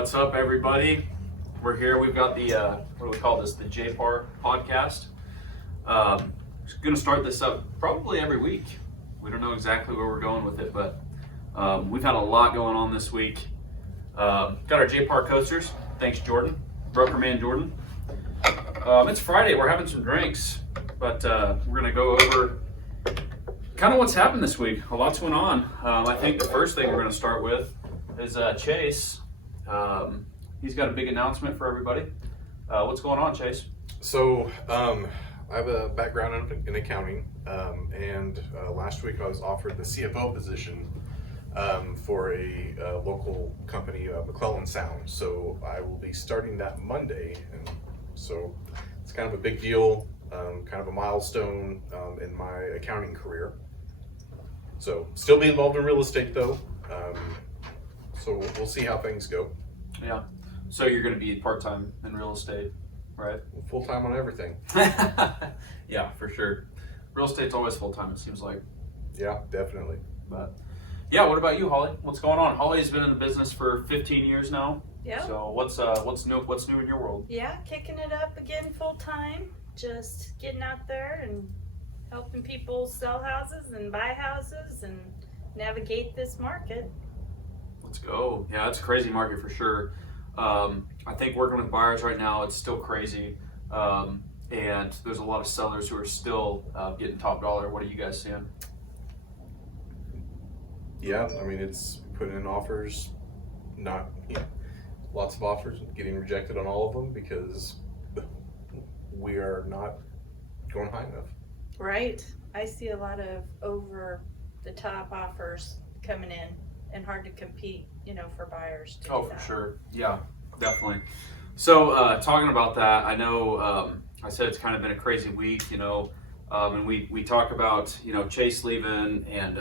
What's up, everybody? We're here. We've got the what do we call this? The JPAR podcast. Going to start this up probably every week. We don't know exactly where we're going with it, but we've had a lot going on this week. Got our JPAR coasters. Thanks, Jordan, Broker Man Jordan. It's Friday. We're having some drinks, but we're going to go over kind of what's happened this week. A lot's going on. I think the first thing we're going to start with is Chase. He's got a big announcement for everybody. What's going on, Chase? So I have a background in accounting, and last week I was offered the CFO position for a local company, McClellan Sound. So I will be starting that Monday, and so it's kind of a big deal, kind of a milestone in my accounting career. So still be involved in real estate though, so we'll see how things go. Yeah. So you're going to be part-time in real estate, right? Full-time on everything. Yeah, for sure. Real estate's always full-time, it seems like. Yeah, definitely. But yeah, what about you, Holly? What's going on? Holly's been in the business for 15 years now. Yeah. So what's new? What's new in your world? Yeah, kicking it up again full time. Just getting out there and helping people sell houses and buy houses and navigate this market. Let's go. Yeah, it's a crazy market for sure. I think working with buyers right now, it's still crazy. And there's a lot of sellers who are still getting top dollar. What are you guys seeing? Yeah, I mean, it's putting in offers, lots of offers, getting rejected on all of them because we are not going high enough. Right. I see a lot of over the top offers coming in and hard to compete, for buyers to do that. For sure. Yeah, definitely. So talking about that, I know I said it's kind of been a crazy week, and we talk about, Chase leaving and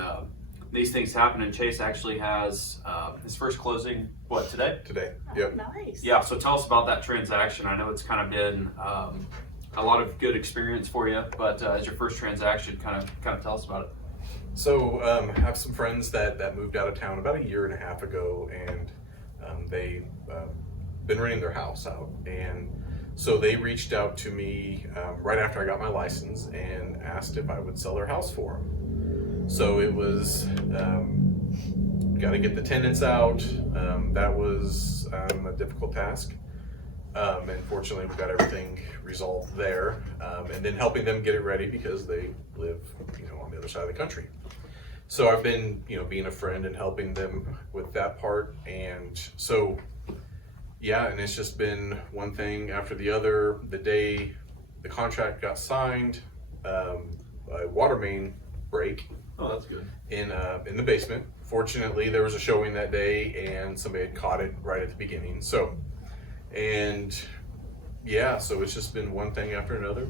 these things happen, and Chase actually has his first closing, today? Today, Oh, yep. nice. Yeah, so tell us about that transaction. I know it's kind of been a lot of good experience for you, but as your first transaction, kind of tell us about it. So I have some friends that moved out of town about a year and a half ago, and they been renting their house out, and so they reached out to me right after I got my license and asked if I would sell their house for them. So it was got to get the tenants out. That was a difficult task. And fortunately, we got everything resolved there, and then helping them get it ready because they live, on the other side of the country. So I've been, being a friend and helping them with that part, and so, yeah, and it's just been one thing after the other. The day the contract got signed, a water main break. Oh, that's good. In the basement. Fortunately, there was a showing that day, and somebody had caught it right at the beginning. So. And yeah, so it's just been one thing after another.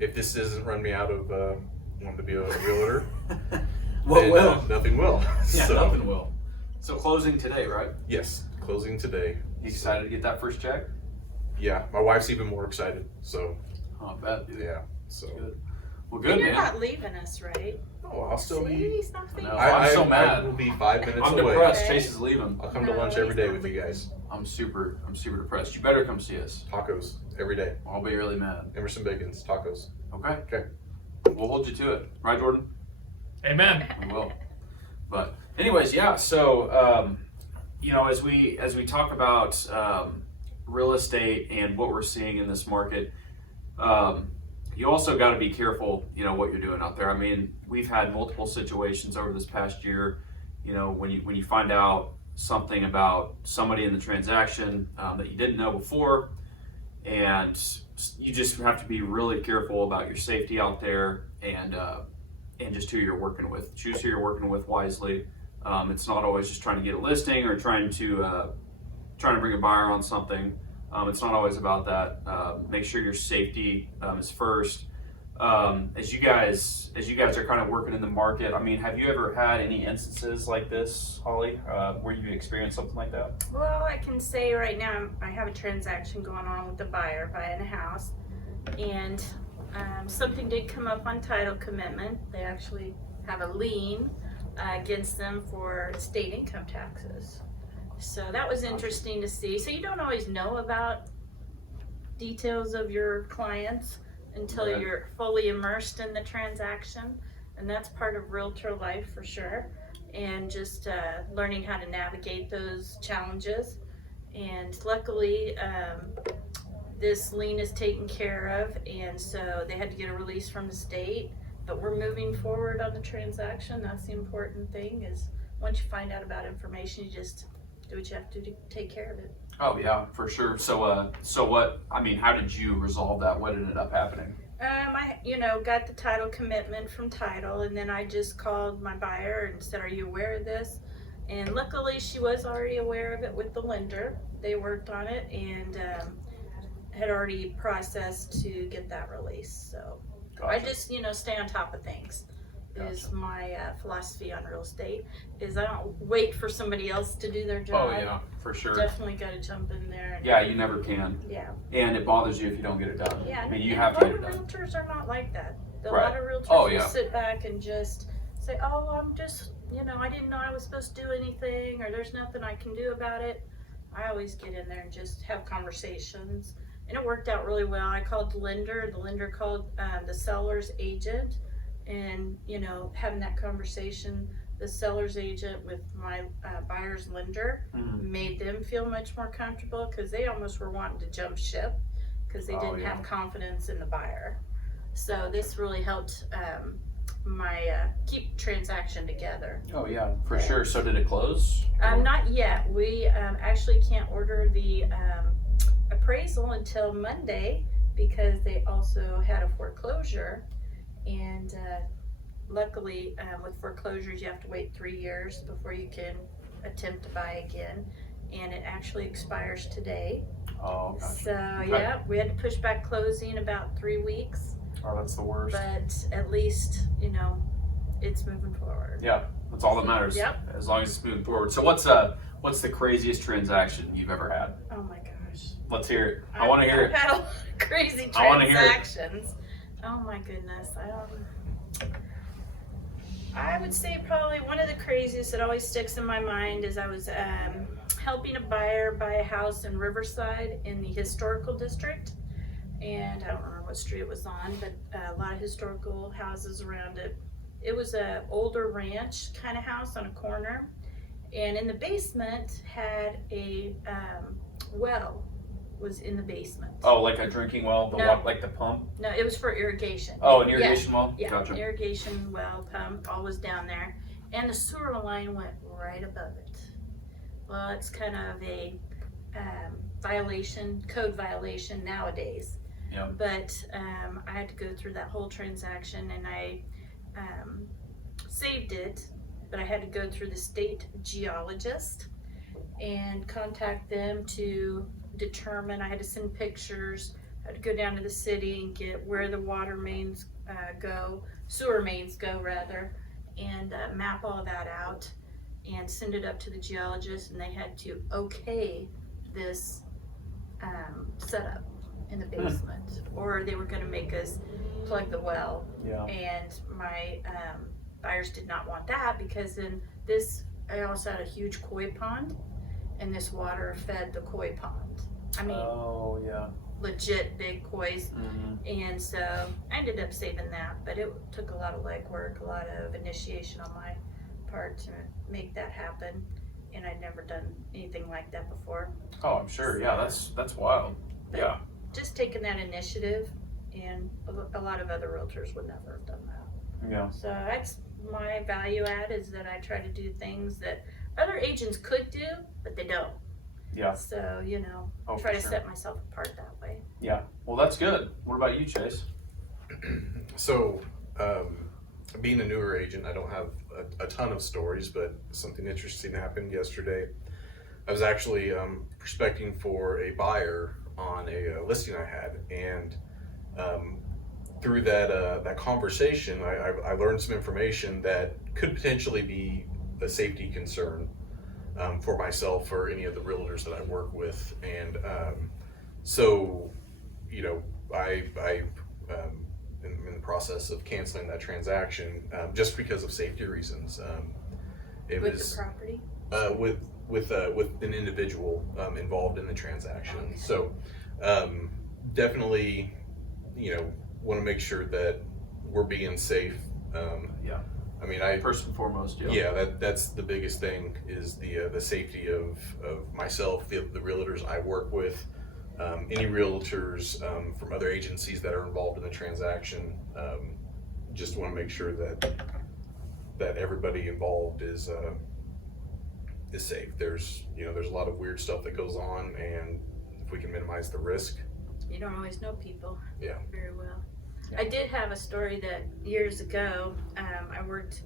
If this doesn't run me out of wanting to be a realtor, What then, will? nothing will. Yeah, So, nothing will. So closing today, right? Yes, closing today. You excited to get that first check? Yeah, my wife's even more excited. So Oh, I bet, dude. yeah, so Good. Well, And good, you're man. not leaving us, right? oh, I'll still See, be. he's not leaving. know. I, I'm so I mad. will be 5 minutes I'm away. depressed. Okay. Chase is leaving. I'll come to No, lunch every he's day not with you leaving. guys. I'm super depressed. You better come see us. Tacos every day. I'll be really mad. Emerson Bacon's tacos. Okay? Okay. We'll hold you to it. Right, Jordan? Amen. We will. But anyways, yeah, so as we talk about real estate and what we're seeing in this market, you also got to be careful, what you're doing out there. I mean, we've had multiple situations over this past year, when you find out something about somebody in the transaction that you didn't know before, and you just have to be really careful about your safety out there and just who you're working with. Choose who you're working with wisely. It's not always just trying to get a listing or trying to bring a buyer on something. It's not always about that. Make sure your safety is first. As you guys are kind of working in the market, I mean, have you ever had any instances like this, Holly, where you experienced something like that? Well, I can say right now I have a transaction going on with the buyer buying a house, and something did come up on title commitment. They actually have a lien against them for state income taxes. So that was interesting to see. So you don't always know about details of your clients until Right. you're fully immersed in the transaction, and that's part of realtor life for sure. And just learning how to navigate those challenges. And luckily, this lien is taken care of, and so they had to get a release from the state. But we're moving forward on the transaction. That's the important thing. Is once you find out about information, you just do what you have to take care of it. Oh yeah, for sure. So what? I mean, how did you resolve that? What ended up happening? I got the title commitment from title, and then I just called my buyer and said, "Are you aware of this?" And luckily, she was already aware of it with the lender. They worked on it and had already processed to get that release. So I Gotcha. just stay on top of things. Is Gotcha. my philosophy on real estate. Is I don't wait for somebody else to do their job. Oh yeah, for sure. Definitely got to jump in there. And, Yeah, you never can, yeah. and it bothers you if you don't get it done. Yeah, I mean, you and have a to lot get it of done. realtors are not like that. A Right. lot of realtors Oh, will yeah. sit back and just say, "Oh, I'm just, I didn't know I was supposed to do anything, or there's nothing I can do about it." I always get in there and just have conversations, and it worked out really well. I called the lender. The lender called the seller's agent, and having that conversation, the seller's agent with my buyer's lender Mhm. made them feel much more comfortable because they almost were wanting to jump ship because they Oh, didn't yeah. have confidence in the buyer. So this really helped my keep transaction together. Oh yeah, for sure. So did it close? Not yet. We actually can't order the appraisal until Monday because they also had a foreclosure, and luckily with foreclosures you have to wait 3 years before you can attempt to buy again, and it actually expires today. Oh, gotcha. So yeah, we had to push back closing about 3 weeks, Oh, that's the worst. but at least it's moving forward. Yeah, that's all that matters. Yep. As long as it's moving forward. So what's the craziest transaction you've ever had? Oh my gosh. Let's hear it. I want to hear I've it. had a lot of crazy I wanna hear it. transactions. Oh my goodness. I would say probably one of the craziest that always sticks in my mind is I was helping a buyer buy a house in Riverside in the historical district. And I don't remember what street it was on, but a lot of historical houses around it. It was a older ranch kind of house on a corner, and in the basement had a well was in the basement. Oh, like a drinking well, No. like the pump. No, it was for irrigation. Oh, an irrigation well. Yeah, Gotcha. irrigation well pump, all was down there, and the sewer line went right above it. Well, it's kind of a code violation nowadays. Yeah. But I had to go through that whole transaction, and I saved it, but I had to go through the state geologist and contact them to determine. I had to send pictures. I had to go down to the city and get where the water mains sewer mains go rather, and map all that out and send it up to the geologist, and they had to okay this setup in the basement, or they were going to make us plug the well. Yeah. And my buyers did not want that because in this, I also had a huge koi pond, and this water fed the koi pond. I mean, Oh yeah. legit big kois. Mm-hmm. And so I ended up saving that, but it took a lot of legwork, a lot of initiation on my part to make that happen. And I'd never done anything like that before. Oh, I'm sure. Yeah, that's wild. But Yeah. just taking that initiative, and a lot of other realtors would never have done that. Yeah. So that's my value add, is that I try to do things that other agents could do, but they don't. Yeah. So, Oh, try for to sure. set myself apart that way. Yeah. Well, that's good. What about you, Chase? So, being a newer agent, I don't have a ton of stories, but something interesting happened yesterday. I was actually prospecting for a buyer on a listing I had, and through that conversation, I learned some information that could potentially be a safety concern for myself or any of the realtors that I work with, and so, I am in the process of canceling that transaction just because of safety reasons. It With was the property? with with an individual involved in the transaction. So definitely, want to make sure that we're being safe. Yeah. I mean, First and foremost, that's the biggest thing is the safety of myself, the realtors I work with, any realtors from other agencies that are involved in the transaction. Just want to make sure that everybody involved is safe. There's a lot of weird stuff that goes on, and if we can minimize the risk. You don't always know people Yeah. very well. I did have a story that years ago, I worked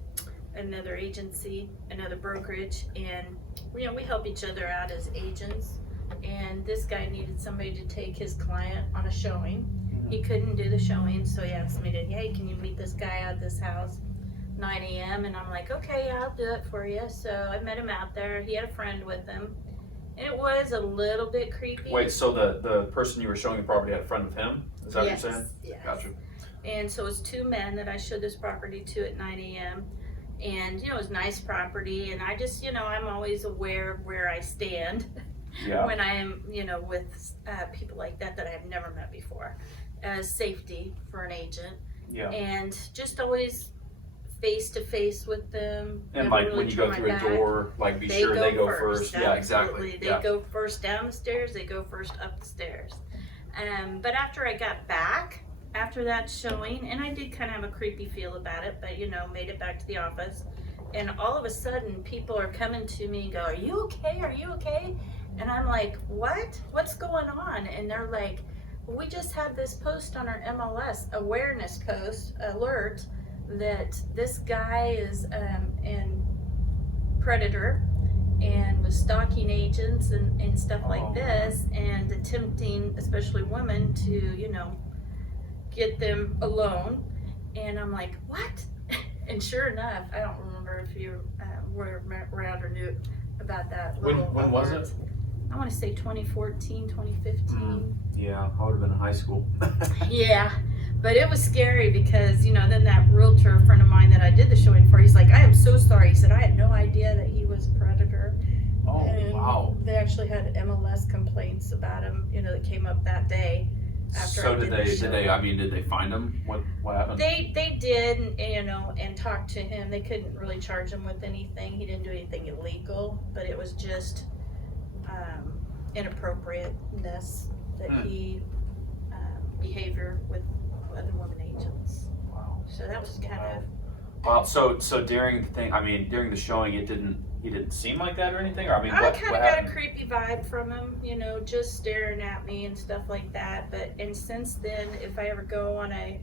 at another agency, another brokerage, and we help each other out as agents. And this guy needed somebody to take his client on a showing. He couldn't do the showing, so he asked me to, hey, can you meet this guy at this house, 9 a.m.? And I'm like, okay, yeah, I'll do it for you. So I met him out there. He had a friend with him. And it was a little bit creepy. Wait, so the person you were showing the property had a friend with him? Is that Yes, what you're saying? yes. Gotcha. And so it was two men that I showed this property to at 9 a.m. And, it was nice property. And I just, I'm always aware of where I stand Yeah. when I am, with people like that I have never met before. Safety for an agent. Yeah. And just always face to face with them. And never like really when you turn go my through a back. door, like be sure they go first. Yeah, Absolutely. exactly. They Yeah. go first down the stairs, they go first up the stairs. But after I got back, after that showing, and I did kind of have a creepy feel about it, but made it back to the office. And all of a sudden, people are coming to me and go, are you okay? Are you okay? And I'm like, what? What's going on? And they're like, we just had this post on our MLS, awareness post, alert, that this guy is in predator and was stalking agents and stuff like this, and attempting, especially women, to get them alone. And I'm like, what? And sure enough, I don't remember if you were around or knew about that. When was it? I want to say 2014, 2015. Yeah, I would have been in high school. Yeah, but it was scary because, then that realtor friend of mine that I did the showing for, he's like, I am so sorry. He said, I had no idea that he was a predator. Oh, And wow. they actually had MLS complaints about him, that came up that day after So I did the showing. did they find him? What happened? They did, and talked to him. They couldn't really charge him with anything. He didn't do anything illegal, but it was just inappropriateness that he behavior with other women agents. Wow. So that was kind of. Well, so during during the showing, he didn't seem like that or anything, or I kind of got happened? a creepy vibe from him, just staring at me and stuff like that. And since then, if I ever go on a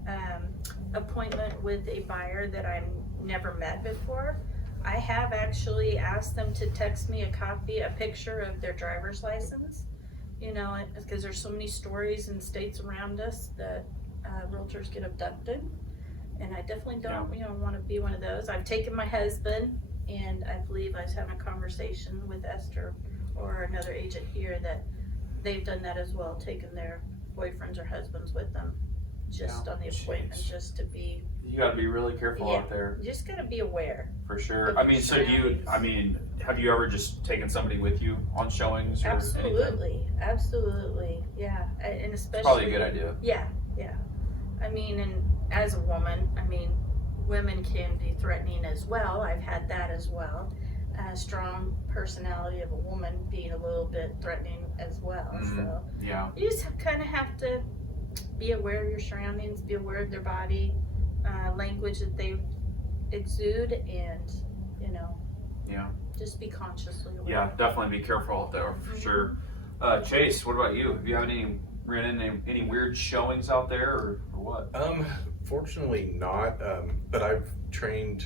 appointment with a buyer that I've never met before, I have actually asked them to text me a picture of their driver's license. Because there's so many stories in states around us that realtors get abducted, and I definitely don't, want to be one of those. I've taken my husband. And I believe I was having a conversation with Esther or another agent here that they've done that as well, taken their boyfriends or husbands with them just on the appointment, Jeez. just to be, You got to be really careful Yeah. out there, you just gotta be aware. for sure. Of I your mean, surroundings. have you ever just taken somebody with you on showings or anything? Absolutely, yeah, and It's especially. probably a good idea. Yeah. And as a woman, women can be threatening as well. I've had that as well. A strong personality of a woman being a little bit threatening as well. Mhm. So Yeah. you just kind of have to be aware of your surroundings, be aware of their body, language that they exude, and Yeah. just be consciously aware. Yeah, definitely be careful out there for sure. Chase, what about you? Have you ran into any weird showings out there or what? Fortunately not, but I've trained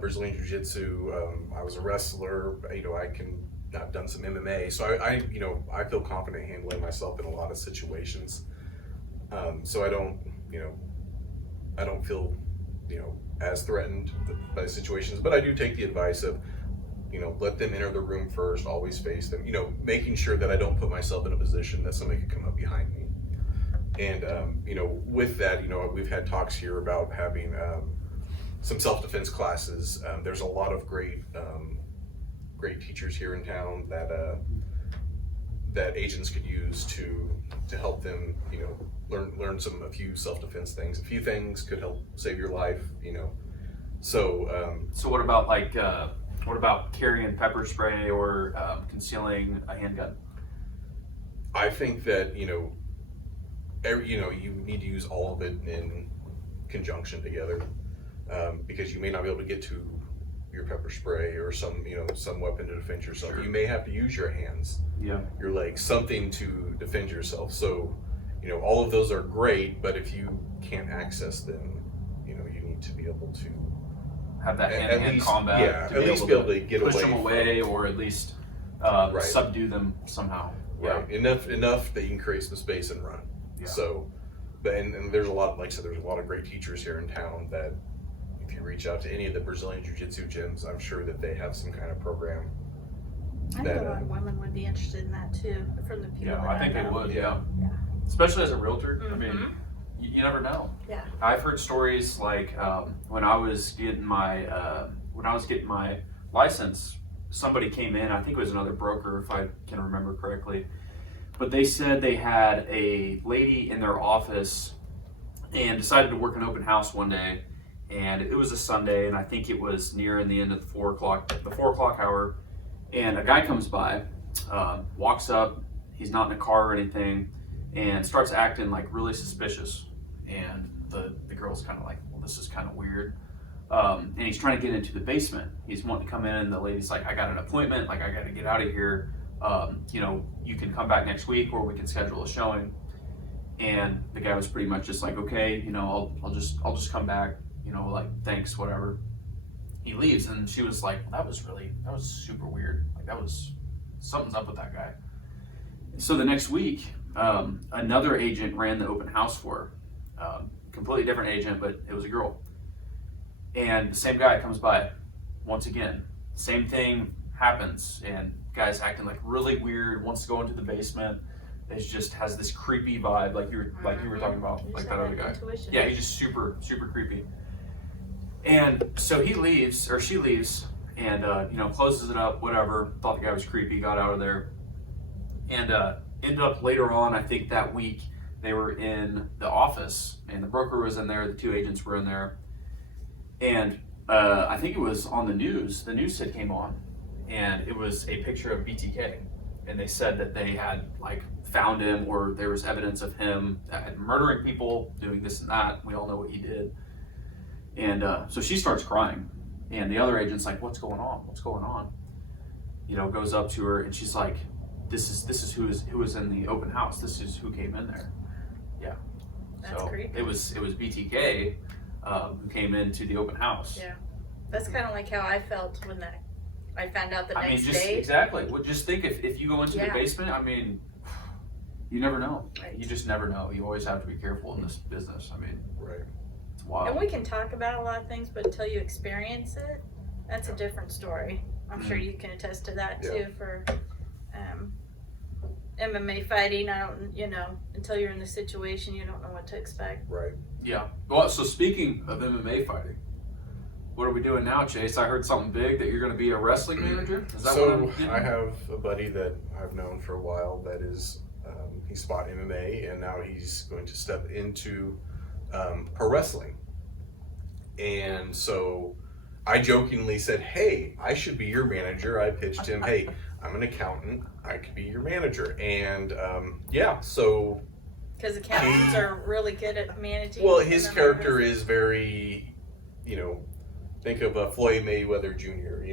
Brazilian Jiu-Jitsu. I was a wrestler. I've done some MMA, so I feel confident handling myself in a lot of situations. So I don't feel as threatened by situations, but I do take the advice of let them enter the room first, always face them, making sure that I don't put myself in a position that somebody could come up behind me. And with that, we've had talks here about having some self-defense classes. There's a lot of great great teachers here in town that that agents could use to help them, you know, learn a few self-defense things. A few things could help save your life, you know. So So what about like what about carrying pepper spray or concealing a handgun? I think that, you know, you need to use all of it in conjunction together, because you may not be able to get to your pepper spray or some weapon to defend yourself. Sure. You may have to use your hands, Yeah. your legs, something to defend yourself. So, you know, all of those are great, but if you can't access them, you know, you need to be able to Have that At hand-to-hand least- combat. yeah, to at least be able to get push away them from- away, or at least Right. subdue them somehow. right enough that you can create some space and run. Yeah. So, but and there's a lot, like I said, there's a lot of great teachers here in town that if you reach out to any of the Brazilian Jiu-Jitsu gyms, I'm sure that they have some kind of program. I think That, a lot of women would be interested in that too, from the people Yeah, that I think they know. would. Yeah. Yeah. Especially as a realtor. I mean, Mhm. you never know. Yeah. I've heard stories like when I was getting my license, somebody came in. I think it was another broker, if I can remember correctly. But they said they had a lady in their office and decided to work an open house one day, and it was a Sunday, and I think it was near in the end of the 4 o'clock hour, and a guy comes by, walks up. He's not in a car or anything, and starts acting like really suspicious. And the girl's kind of like, well, this is kind of weird. And he's trying to get into the basement. He's wanting to come in, and the lady's like, I got an appointment, like I got to get out of here. You know, you can come back next week, or we can schedule a showing. And the guy was pretty much just like, okay, you know, I'll just come back, you know, like thanks, whatever. He leaves, and she was like, that was super weird. Like something's up with that guy. So the next week, another agent ran the open house for her. Completely different agent, but it was a girl. And the same guy comes by once again. Same thing happens, and guy's acting like really weird, wants to go into the basement. It just has this creepy vibe, like you were talking about, You like just that have other guy. intuition. Yeah, he's just super creepy. And so he leaves, or she leaves, and you know, closes it up, whatever. Thought the guy was creepy, got out of there. And ended up later on, I think that week, they were in the office, and the broker was in there, the two agents were in there. And I think it was on the news set came on, and it was a picture of BTK. And they said that they had like found him, or there was evidence of him murdering people, doing this and that. We all know what he did. And so she starts crying, and the other agent's like, what's going on? What's going on? You know, goes up to her, and she's like, this is who was in the open house. This is who came in there. Yeah. That's so creepy. it was BTK who came into the open house. Yeah. That's kind of like how I felt when I found out the I mean, next just day. exactly. Well, just think if you go into the Yeah. basement. I mean, you never know. Right. You just never know. You always have to be careful in this business. I mean, Right. it's wild. And we can talk about a lot of things, but until you experience it, that's a different story. I'm sure you can attest to that Yeah. too for MMA fighting. Until you're in the situation, you don't know what to expect. Right. Yeah. Well, so speaking of MMA fighting, what are we doing now, Chase? I heard something big that you're going to be a wrestling manager. Is that what I'm So getting? I have a buddy that I've known for a while that is he's fought MMA, and now he's going to step into pro wrestling. And so I jokingly said, hey, I should be your manager. I pitched him, hey, I'm an accountant, I could be your manager. And yeah, so Because accountants are really good at managing. well, his MMA character wrestling. is very, think of Floyd Mayweather Jr.,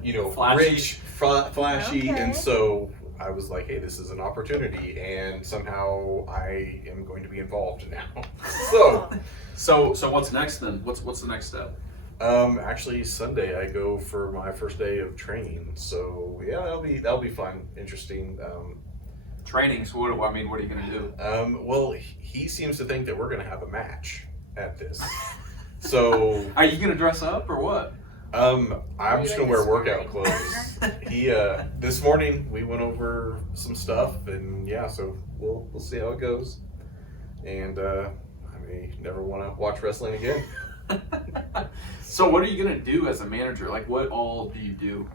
very, Flashy. rich, flashy. Okay. And so I was like, hey, this is an opportunity, and somehow I am going to be involved now. So, So what's next then? What's the next step? actually Sunday I go for my first day of training. So yeah, that'll be fun, interesting. Training. So what are you going to do? Well, he seems to think that we're going to have a match at this. So Are you going to dress up or what? I'm you just like gonna wear a workout sparring clothes. He this morning we went over some stuff, and yeah, so we'll see how it goes. And I may never want to watch wrestling again. So what are you gonna do as a manager? Like, what all do you do?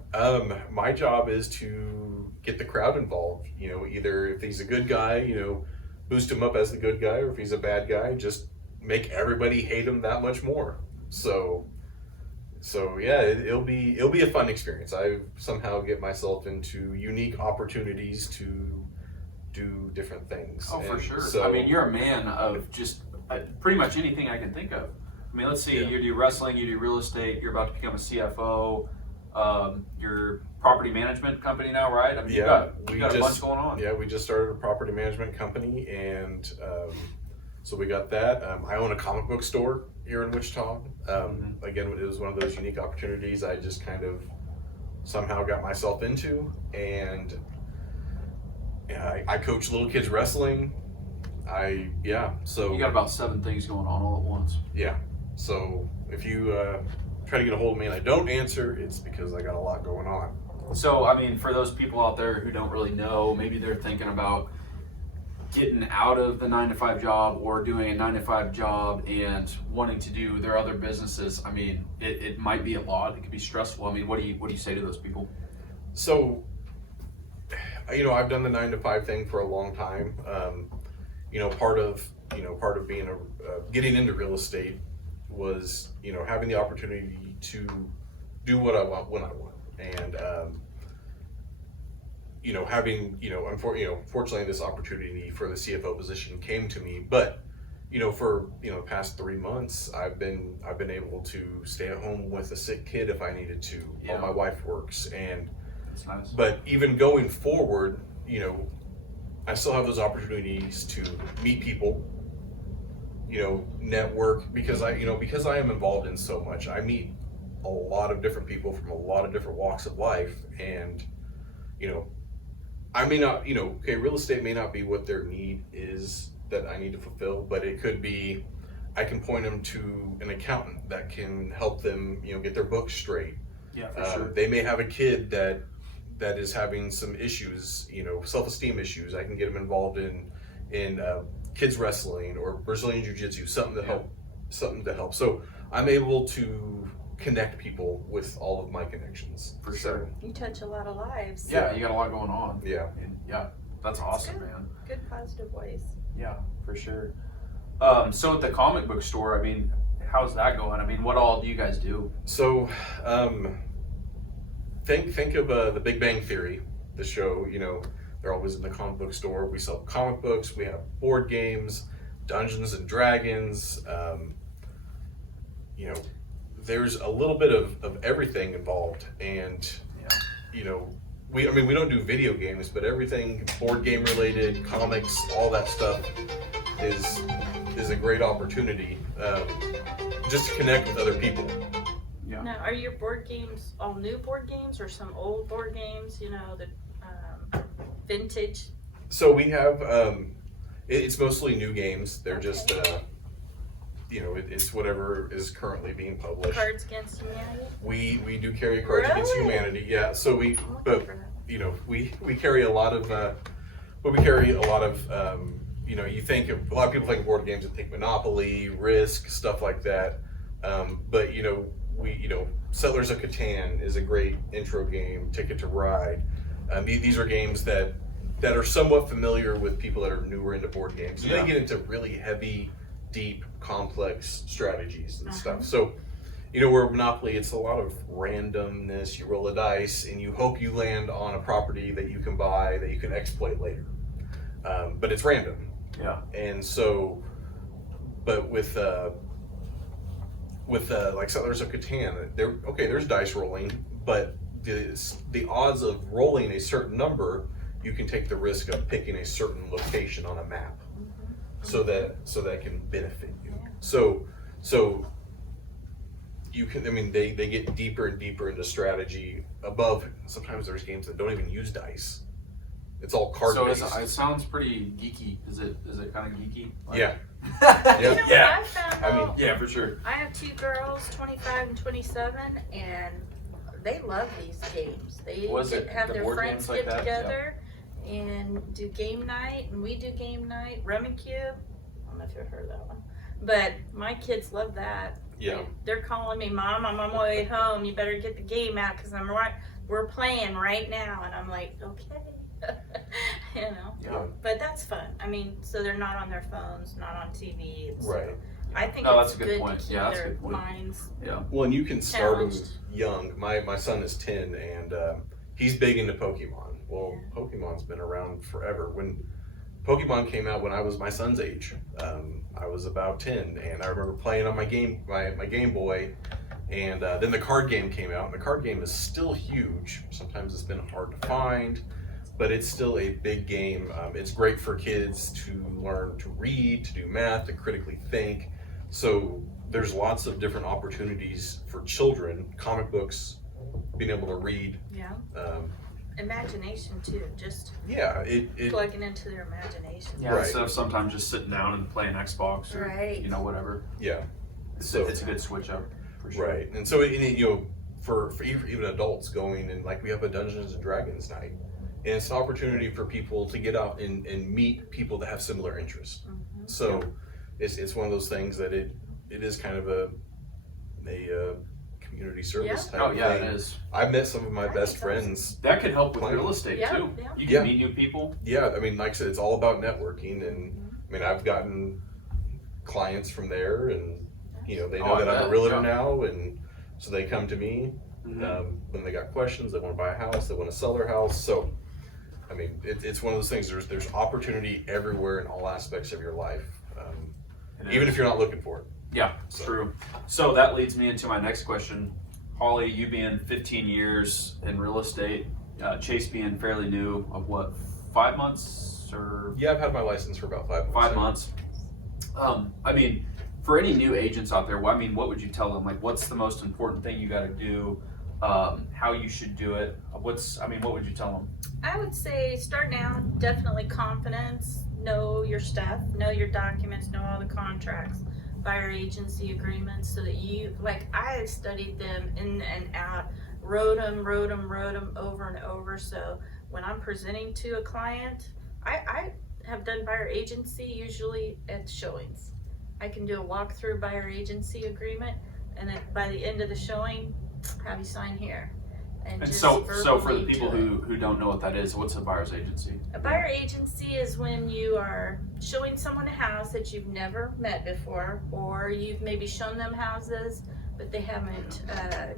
My job is to get the crowd involved. You know, either if he's a good guy, you know, boost him up as the good guy, or if he's a bad guy, just make everybody hate him that much more. So yeah, it'll be a fun experience. I somehow get myself into unique opportunities to do different things. Oh, for And sure. So, I mean, you're a man of just pretty much anything I can think of. I mean, let's see, Yeah. you do wrestling, you do real estate, you're about to become a CFO, your property management company now, right? I mean, Yeah, you got a bunch going on. Yeah, we just started a property management company, and so we got that. I own a comic book store here in Wichita. Again, it was one of those unique opportunities I just kind of somehow got myself into, and yeah, I coach little kids wrestling. So You got about 7 things going on all at once. yeah. So if you try to get a hold of me and I don't answer, it's because I got a lot going on. So, I mean, for those people out there who don't really know, maybe they're thinking about getting out of the 9-to-5 job or doing a 9-to-5 job and wanting to do their other businesses. I mean, it might be a lot. It could be stressful. I mean, what do you say to those people? So, you know, I've done the 9-to-5 thing for a long time. You know, part of being getting into real estate was, you know, having the opportunity to do what I want when I want, and you know, having, you know, fortunately this opportunity for the CFO position came to me. But you know, for the past 3 months, I've been able to stay at home with a sick kid if I needed to, while my wife works. And That's nice. but even going forward, you know, I still have those opportunities to meet people, you know, network, because I am involved in so much. I meet a lot of different people from a lot of different walks of life, and you know, I may not, you know, okay, real estate may not be what their need is that I need to fulfill, but it could be, I can point them to an accountant that can help them, you know, get their books straight. Yeah, for sure. They may have a kid that is having some issues, you know, self-esteem issues. I can get them involved in kids wrestling or Brazilian jiu-jitsu, something to help. So I'm able to connect people with all of my connections. For sure. You touch a lot of lives. Yeah, you got a lot going on. Yeah. And yeah, that's awesome, good. man. Good positive ways. Yeah, for sure. So at the comic book store, I mean, how's that going? I mean, what all do you guys do? So think of the Big Bang Theory, the show. You know, they're always in the comic book store. We sell comic books. We have board games, Dungeons and Dragons. You know, there's a little bit of everything involved, and you know, we don't do video games, but everything board game related, comics, all that stuff is a great opportunity just to connect with other people. Yeah. Now, are your board games all new board games or some old board games? You know, the vintage. So we have it's mostly new games. They're just you know, it's whatever is currently being published. Cards Against Humanity. We do carry Cards Against Really? Humanity. Yeah. So I'm looking but for that. you know, we carry a lot of you know, you think of, a lot of people think board games and think Monopoly, Risk, stuff like that. But you know, Settlers of Catan is a great intro game. Ticket to Ride. These are games that are somewhat familiar with people that are newer into board games. And Yeah. they get into really heavy, deep, complex strategies and Uh-huh. stuff. So, you know, where Monopoly, it's a lot of randomness. You roll a dice and you hope you land on a property that you can buy, that you can exploit later. But it's random. Yeah. And so, but with like Settlers of Catan, there's dice rolling, but the odds of rolling a certain number, you can take the risk of picking a certain location on a map, so that it can benefit you. Yeah. So you can, I mean, they get deeper and deeper into strategy. Above, sometimes there's games that don't even use dice. It's all card So based. it sounds pretty geeky. Is it kind of geeky? Like- Yeah. You know what Yeah. I found I mean, out? Yeah, for sure. I have 2 girls, 25 and 27, and they love these games. They Was it have the their board friends games like get that? together and do game night, and we do game night. Rummy Cube. I don't know if you've heard of that one. But my kids love that. Yeah. They're calling me, Mom, I'm on my way home. You better get the game out because we're playing right now. And I'm like, okay. You know. Yeah. But that's fun. I mean, so they're not on their phones, not on TV. So Right. I think No, it's that's a good good point. to keep Yeah, that's a their good point. minds. Yeah. Well, and you can start them Challenged. young. My son is 10, and he's big into Pokemon. Well, Pokemon's been around forever. When Pokemon came out when I was my son's age, I was about 10, and I remember playing on my Game Boy, and then the card game came out, and the card game is still huge. Sometimes it's been hard to find, but it's still a big game. It's great for kids to learn to read, to do math, to critically think. So there's lots of different opportunities for children, comic books, being able to read. Yeah. Um, Imagination too. Just yeah, it plugging into their imagination. Yeah, Right. instead of sometimes just sitting down and playing Xbox or Right. you know whatever. yeah, So it's a good switch up for sure. right. And so you know, for even adults going and like we have a Dungeons and Dragons night, and it's an opportunity for people to get out and meet people that have similar interests. Mhm. So it's one of those things that it is kind of a community service type Oh of yeah, thing. it is. I've met some of my I best think that's- friends. That could help with Plenty. real estate Yeah, too. yeah. You can Yeah. meet new people. Yeah, I mean, like I said, it's all about networking, and I mean, I've gotten clients from there, and you know, they know Oh, I that I'm bet, a realtor yeah. now, and so they come to me when they got questions. They want to buy a house, they want to sell their house. So, I mean, it's one of those things. There's opportunity everywhere in all aspects of your life, It even is. if you're not looking for it. Yeah, So- true. So that leads me into my next question. Holly, you being 15 years in real estate, Chase being fairly new, of what, 5 months or Yeah, I've had my license for about 5 months. 5 months? I mean, for any new agents out there, I mean, what would you tell them? Like, what's the most important thing you got to do? How you should do it? What would you tell them? I would say start now, definitely confidence, know your stuff, know your documents, know all the contracts, buyer agency agreements, so that you, like I studied them in and out, wrote them over and over. So when I'm presenting to a client, I have done buyer agency usually at showings. I can do a walkthrough buyer agency agreement, and then by the end of the showing, have you sign here. And just so for the verbally people do it. who don't know what that is, what's a buyer's agency? A buyer agency is when you are showing someone a house that you've never met before, or you've maybe shown them houses, but they haven't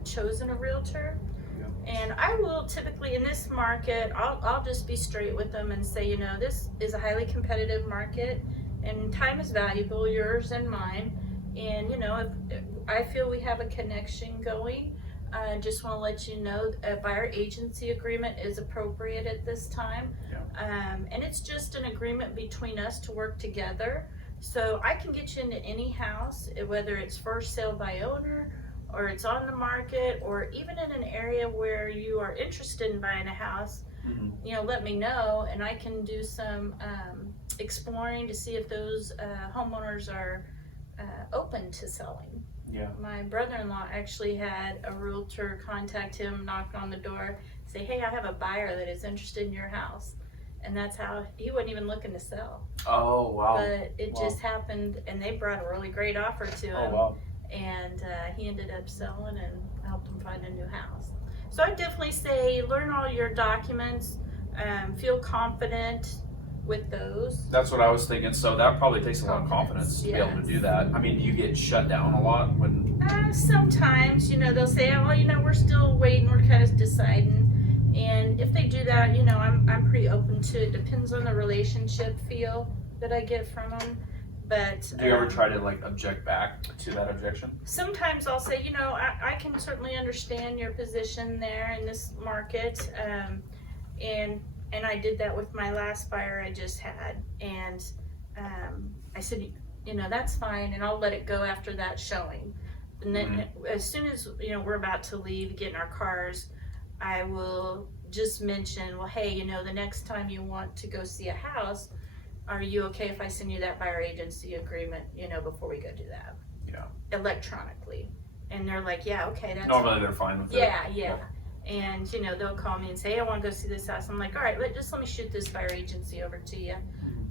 chosen a realtor. Yeah. And I will typically, in this market, I'll just be straight with them and say, you know, this is a highly competitive market, and time is valuable, yours and mine. And, you know, if I feel we have a connection going, I just want to let you know a buyer agency agreement is appropriate at this time. Yeah. And it's just an agreement between us to work together. So I can get you into any house, whether it's for sale by owner, or it's on the market, or even in an area where you are interested in buying a house. Mhm. You know, let me know, and I can do some exploring to see if those homeowners are open to selling. Yeah. My brother-in-law actually had a realtor contact him, knock on the door, say, hey, I have a buyer that is interested in your house. And that's how, he wasn't even looking to sell. Oh wow. But it Wow. just happened, and they brought a really great offer to him. Oh wow. And he ended up selling and helped him find a new house. So I definitely say learn all your documents, feel confident with those. That's what I was thinking. So that probably takes a lot of confidence to be able to do that. I mean, you get shut down a lot when. Sometimes, you know, they'll say, oh, you know, we're still waiting, we're kind of deciding. And if they do that, you know, I'm pretty open to it. Depends on the relationship feel that I get from them. But Do you ever try to like object back to that objection? sometimes I'll say, you know, I can certainly understand your position there in this market. And I did that with my last buyer I just had. And I said, you know, that's fine, and I'll let it go after that showing. And then as soon as, you know, we're about to leave, get in our cars, I will just mention, well, hey, you know, the next time you want to go see a house, are you okay if I send you that buyer agency agreement, you know, before we go do that? Yeah. Electronically. And they're like, yeah, okay, that's Normally they're fine with it. yeah. And, you know, they'll call me and say, hey, I want to go see this house. I'm like, all right, let me shoot this buyer agency over to you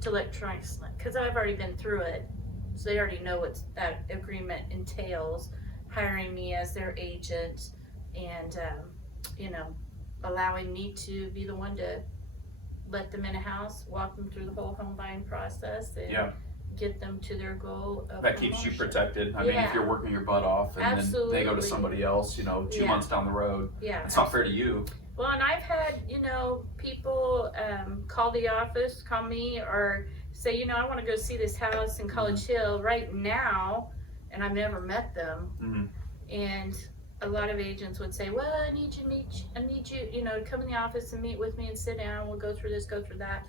to electronics, because I've already been through it. So they already know what that agreement entails, hiring me as their agent and, you know, allowing me to be the one to let them in a house, walk them through the whole home buying process and Yeah. get them to their goal of That keeps you promotion. protected. I mean, if you're working your butt off and then they go to Absolutely. somebody else, you know, 2 Yeah. months down the road, Yeah. it's not fair to you. Well, and I've had, you know, people call the office, call me, or say, you know, I want to go see this house in College Hill right now, and I've never met them. Mm-hmm. And a lot of agents would say, well, I need you, you know, to come in the office and meet with me and sit down. We'll go through this, go through that.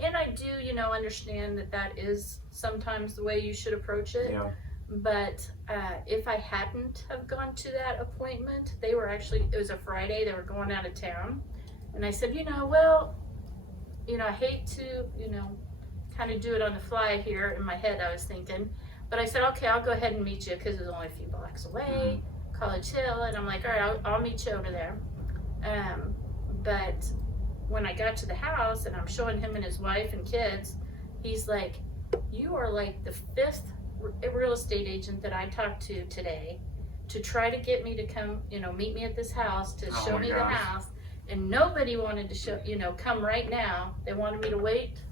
And I do, you know, understand that that is sometimes the way you should approach it. Yeah. But if I hadn't have gone to that appointment, they were actually, it was a Friday, they were going out of town. And I said, you know, well, you know, I hate to, you know, kind of do it on the fly here. In my head, I was thinking. But I said, okay, I'll go ahead and meet you because it was only a few blocks away, College Hill. And I'm like, all right, I'll meet you over there. But when I got to the house and I'm showing him and his wife and kids, he's like, you are like the 5th real estate agent that I talked to today to try to get me to come, you know, meet me at this house to Oh show my me gosh. the house. And nobody wanted to show, you know, come right now. They wanted me to wait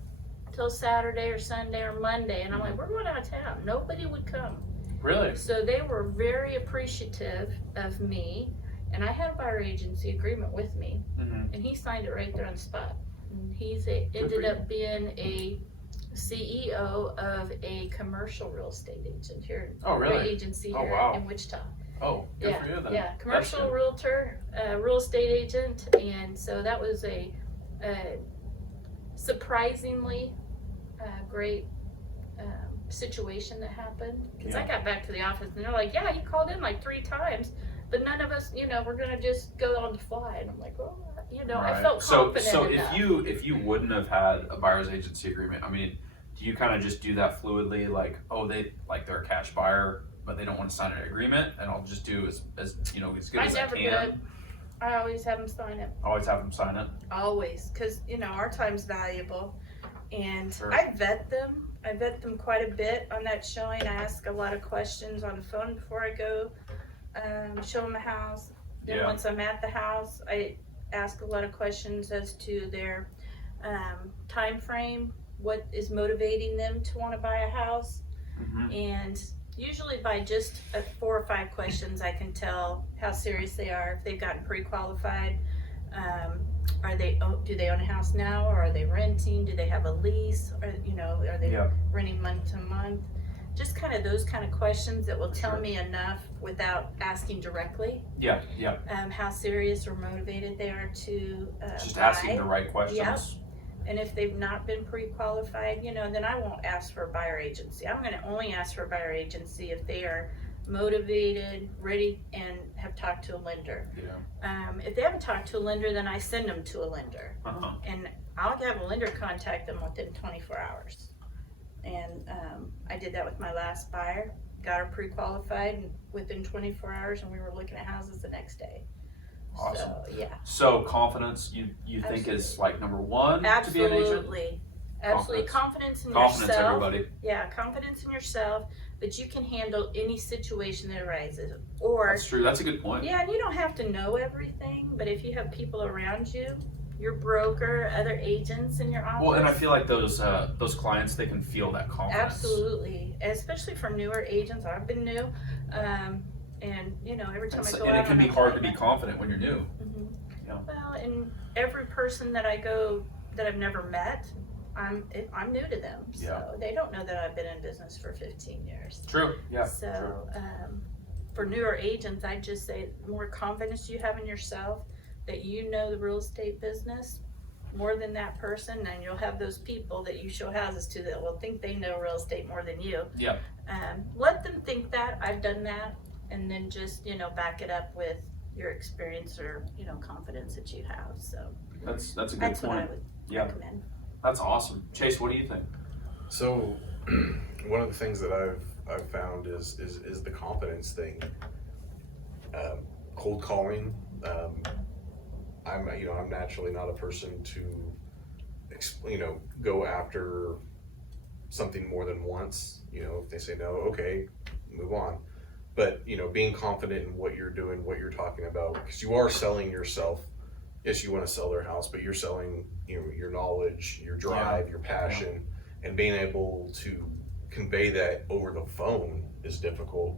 till Saturday or Sunday or Monday. And I'm like, we're going out of town. Nobody would come. Really? So they were very appreciative of me. And I had a buyer agency agreement with me. Mm-hmm. And he signed it right there on the spot. And he's for ended you. up being a CEO of a commercial real estate agent here. Oh, really? Agency Oh, here wow. in Wichita. Oh, good Yeah, for you then. yeah, commercial good. realtor, real estate agent, and so that was a surprisingly great situation that happened. Because I Yeah. got back to the office and they're like, "Yeah, he called in like 3 times, but none of us, you know, we're gonna just go on the fly." And I'm like, "Oh, you know, I Right. felt confident So enough." if you wouldn't have had a buyer's agency agreement, I mean, do you kind of just do that fluidly, like, oh, they're a cash buyer, but they don't want to sign an agreement, and I'll just do as you know, as good I as never I can. did. I always have them sign it. Always have them sign it. Always, because you know our time's valuable, and Sure. I vet them. I vet them quite a bit on that showing. I ask a lot of questions on the phone before I go show them the house. Then Yeah. once I'm at the house, I ask a lot of questions as to their time frame, what is motivating them to want to buy a house, Mm-hmm. and usually by just 4 or 5 questions, I can tell how serious they are. If they've gotten pre-qualified, do they own a house now, or are they renting? Do they have a lease, or you know, are they Yeah. renting month to month? Just kind of those kind of questions that will tell Sure. me enough without asking directly Yeah. Yeah. how serious or motivated they are to Just buy. asking the right questions. And if they've not been pre-qualified, you know, then I won't ask for a buyer agency. I'm going to only ask for a buyer agency if they are motivated, ready, and have talked to a lender. Yeah. If they haven't talked to a lender, then I send them to a lender. Uh-huh. And I'll have a lender contact them within 24 hours. And I did that with my last buyer. Got her pre-qualified within 24 hours, and we were looking at houses the next day. Awesome. So, yeah. So confidence, you think is like number one to be an agent? Absolutely. Absolutely. Confidence in Confidence, yourself. everybody. Yeah, confidence in yourself, but you can handle any situation that arises. Or, That's true. That's a good point. yeah, and you don't have to know everything, but if you have people around you, your broker, other agents in your office. Well, and I feel like those clients, they can feel that confidence. Absolutely, especially for newer agents. I've been new, and you know, every time I go And out, it can on be an hard to be appointment- confident when you're new. Mhm. Yeah. Well, and every person that I go that I've never met, I'm new to them, so Yeah. they don't know that I've been in business for 15 years. True. Yeah. So for newer agents, I'd just say the more confidence you have in yourself, that you know the real estate business more than that person, and you'll have those people that you show houses to that will think they know real estate more than you. Yeah. Let them think that. I've done that, and then just, you know, back it up with your experience or, you know, confidence that you have. So That's a good that's what I point. would Yeah. recommend. That's awesome. Chase, what do you think? So, one of the things that I've found is the confidence thing. Cold calling. I'm naturally not a person to, go after something more than once. You know, if they say no, okay, move on. But, you know, being confident in what you're doing, what you're talking about, because you are selling yourself. Yes, you want to sell their house, but you're selling, you know, your knowledge, your drive, your passion, and being able to convey that over the phone is difficult.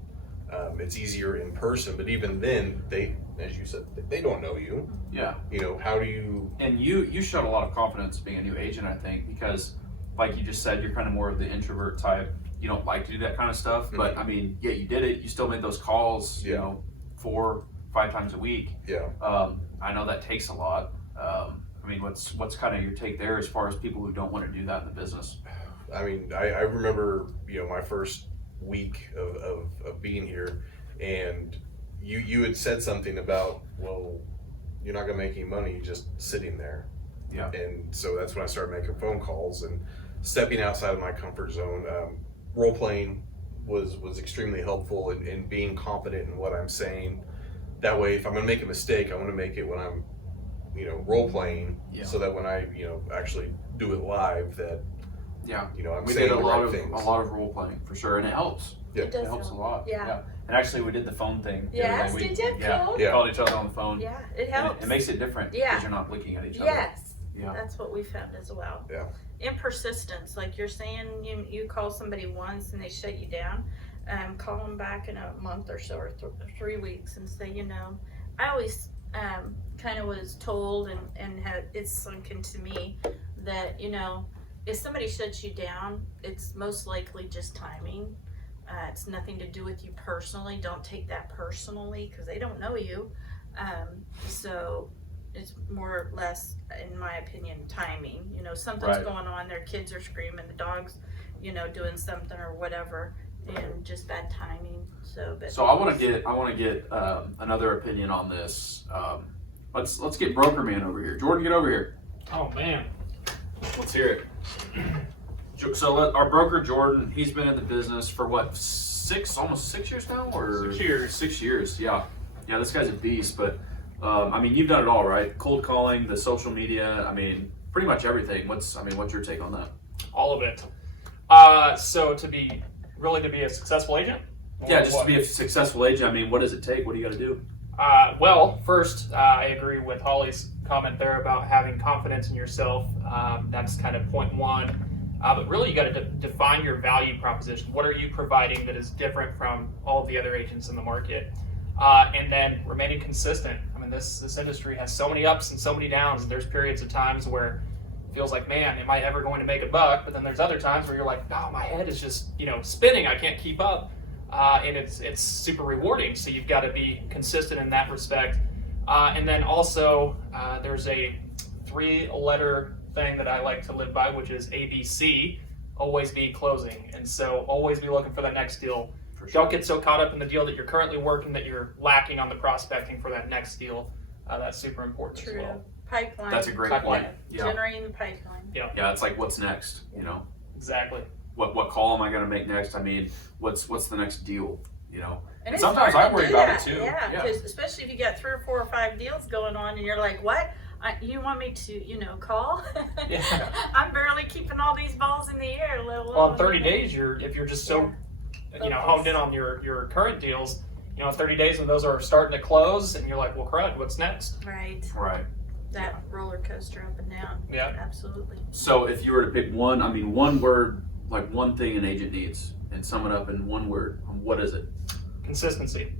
It's easier in person, but even then, they, as you said, they don't know you. Yeah. You know, how do you? And you showed a lot of confidence being a new agent, I think, because like you just said, you're kind of more of the introvert type. You don't like to do that kind of stuff, but I mean, yeah, you did it. You still made those calls, you know, 4-5 times a week. Yeah. I know that takes a lot. I mean, what's kind of your take there as far as people who don't want to do that in the business? I mean, I remember, you know, my first week of being here, and you had said something about, well, you're not gonna make any money just sitting there. Yeah. And so that's when I started making phone calls and stepping outside of my comfort zone. Role playing was extremely helpful in being confident in what I'm saying. That way, if I'm gonna make a mistake, I want to make it when I'm, you know, role playing, so that when I, you know, actually do it live, that, you know, I'm we saying did the right things. a lot of role playing for sure, and it helps. Yeah. It does It helps a help. lot. Yeah. And actually, we did the phone thing. the other Yes, day. did you? Yeah. Cool. Yeah. Called each other on the phone. Yeah, it And helps. it makes it different Yeah. because you're not looking at each other. Yes. Yeah. That's what we found as well. Yeah. And persistence, like you're saying, you call somebody once and they shut you down, call them back in a month or so, or 3 weeks, and say, you know, I always kind of was told and it's sunk into me that, you know, if somebody shuts you down, it's most likely just timing. It's nothing to do with you personally. Don't take that personally because they don't know you. So it's more or less, in my opinion, timing. You know, something's Right. going on, their kids are screaming, the dog's, you know, doing something or whatever, and just bad timing. So I want to get another opinion on this. Let's get Broker Man over here. Jordan, get over here. Oh man. Let's hear it. So our broker Jordan, he's been in the business for what, almost 6 years now, or 6 years. 6 years, yeah. This guy's a beast. But I mean, you've done it all, right? Cold calling, the social media. I mean, pretty much everything. What's your take on that? All of it. So to be a successful agent? Yeah, just What? to be a successful agent. I mean, what does it take? What do you got to do? Well, first, I agree with Holly's comment there about having confidence in yourself. That's kind of point one. But really, you got to define your value proposition. What are you providing that is different from all of the other agents in the market? And then remaining consistent. I mean, this industry has so many ups and so many downs. There's periods of times where it feels like, man, am I ever going to make a buck? But then there's other times where you're like, oh, my head is just, you know, spinning. I can't keep up. And it's super rewarding. So you've got to be consistent in that respect. And then also there's a 3-letter thing that I like to live by, which is ABC, always be closing. And so always be looking for the next deal. For sure. Don't get so caught up in the deal that you're currently working that you're lacking on the prospecting for that next deal. That's super important True. as well. Pipeline. That's a great Pipeline. point. Yeah. Generating the pipeline. Yeah, it's like, what's next? You know, Exactly. what call am I going to make next? I mean, what's the next deal? You know, And it's sometimes hard I to worry do about that. it too. Yeah, because especially if you got 3 or 4 or 5 deals going on, and you're like, "What? You want me to, you know, call?" Yeah. I'm barely keeping all these balls in the air. Let alone, Well, in 30 days, if you're just so, you know, Focus. honed in on your current deals, you know, in 30 days when those are starting to close, and you're like, well, crud, what's next? Right. Right. That roller coaster up and down. Yeah. Absolutely. So if you were to pick one, I mean, one word, like one thing an agent needs, and sum it up in one word, what is it? Consistency.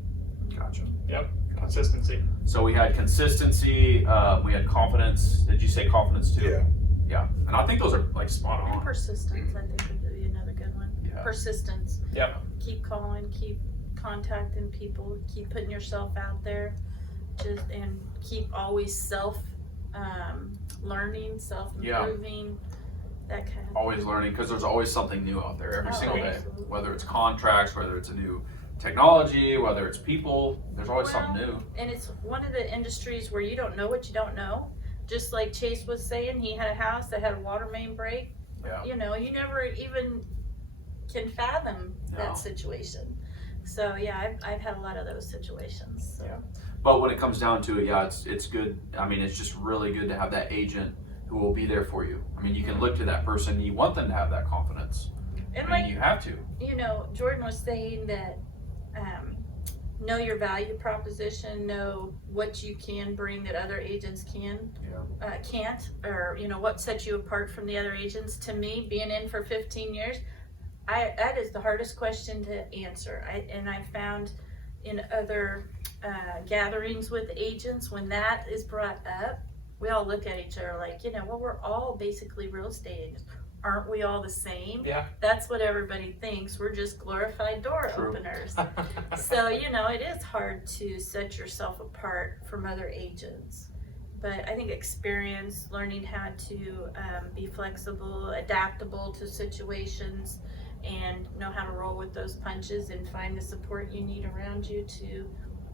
Gotcha. Yep. Consistency. So we had consistency, we had confidence. Did you say confidence too? Yeah. Yeah. And I think those are like spot And on. persistence, I think, would be another good one. Yeah. Persistence. Yep. Keep calling, keep contacting people, keep putting yourself out there, and keep always learning, self improving, that kind of Always learning, because there's always something new out there every Oh, single day. absolutely. Whether it's contracts, whether it's a new technology, whether it's people, there's always something new. And it's one of the industries where you don't know what you don't know. Just like Chase was saying, he had a house that had a water main break. Yeah. You know, you never even can fathom No. that situation. So yeah, I've had a lot of those situations. So. Yeah. But when it comes down to it, yeah, it's good. I mean, it's just really good to have that agent who will be there for you. I mean, you can look to that person. You want them to have that confidence. And I mean, like, you have to. you know, Jordan was saying that know your value proposition, know what you can bring that other agents can't, or you know what sets you apart from the other agents. To me, being in for 15 years, that is the hardest question to answer. I found in other gatherings with agents, when that is brought up, we all look at each other like, you know, well, we're all basically real estate agents. Aren't we all the same? Yeah. That's what everybody thinks. We're just glorified door True. openers. So, you know, it is hard to set yourself apart from other agents. But I think experience, learning how to be flexible, adaptable to situations, and know how to roll with those punches and find the support you need around you to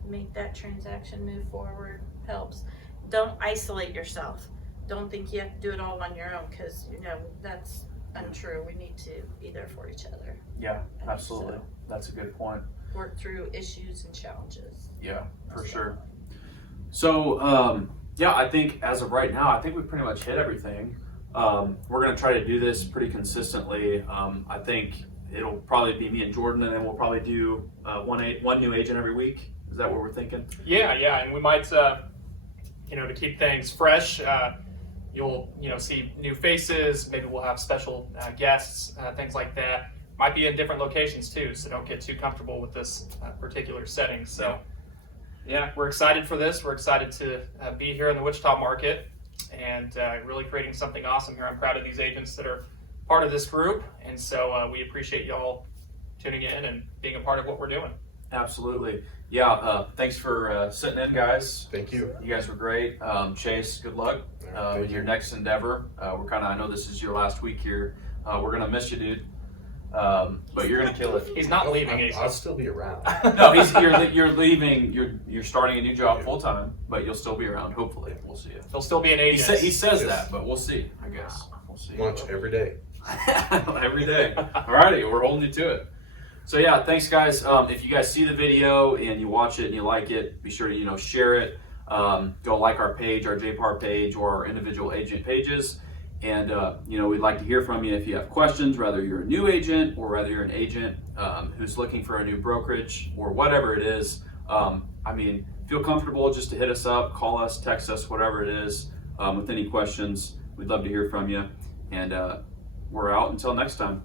make that transaction move forward helps. Don't isolate yourself. Don't think you have to do it all on your own, because you know that's untrue. We need to be there for each other. Yeah, absolutely. So, That's a good point. work through issues and challenges. Yeah, for sure. So, yeah, I think as of right now, I think we pretty much hit everything. We're going to try to do this pretty consistently. I think it'll probably be me and Jordan, and then we'll probably do one new agent every week. Is that what we're thinking? Yeah, and we might, you know, to keep things fresh, you'll, you know, see new faces. Maybe we'll have special guests, things like that. Might be in different locations too, so don't get too comfortable with this particular setting. So, yeah, we're excited for this. We're excited to be here in the Wichita market and really creating something awesome here. I'm proud of these agents that are part of this group, and so we appreciate y'all tuning in and being a part of what we're doing. Absolutely. Yeah, thanks for sitting in, guys. Thank you. You guys were great. Chase, good luck Thank in your you. next endeavor. I know this is your last week here. We're going to miss you, dude. But you're going to kill it. He's not leaving, I'll still be around. No, you're leaving. You're starting a new job full time, but you'll still be around. Hopefully, we'll see you. He'll still be an He, agent. he says Yes. that, but we'll see. I guess we'll see. Lunch every day. Every day. Alrighty, we're holding you to it. So yeah, thanks guys. If you guys see the video and you watch it and you like it, be sure to share it. Go like our page, our JPAR page, or our individual agent pages. And we'd like to hear from you if you have questions, whether you're a new agent or whether you're an agent who's looking for a new brokerage or whatever it is. Feel comfortable just to hit us up, call us, text us, whatever it is, with any questions. We'd love to hear from you. And we're out until next time.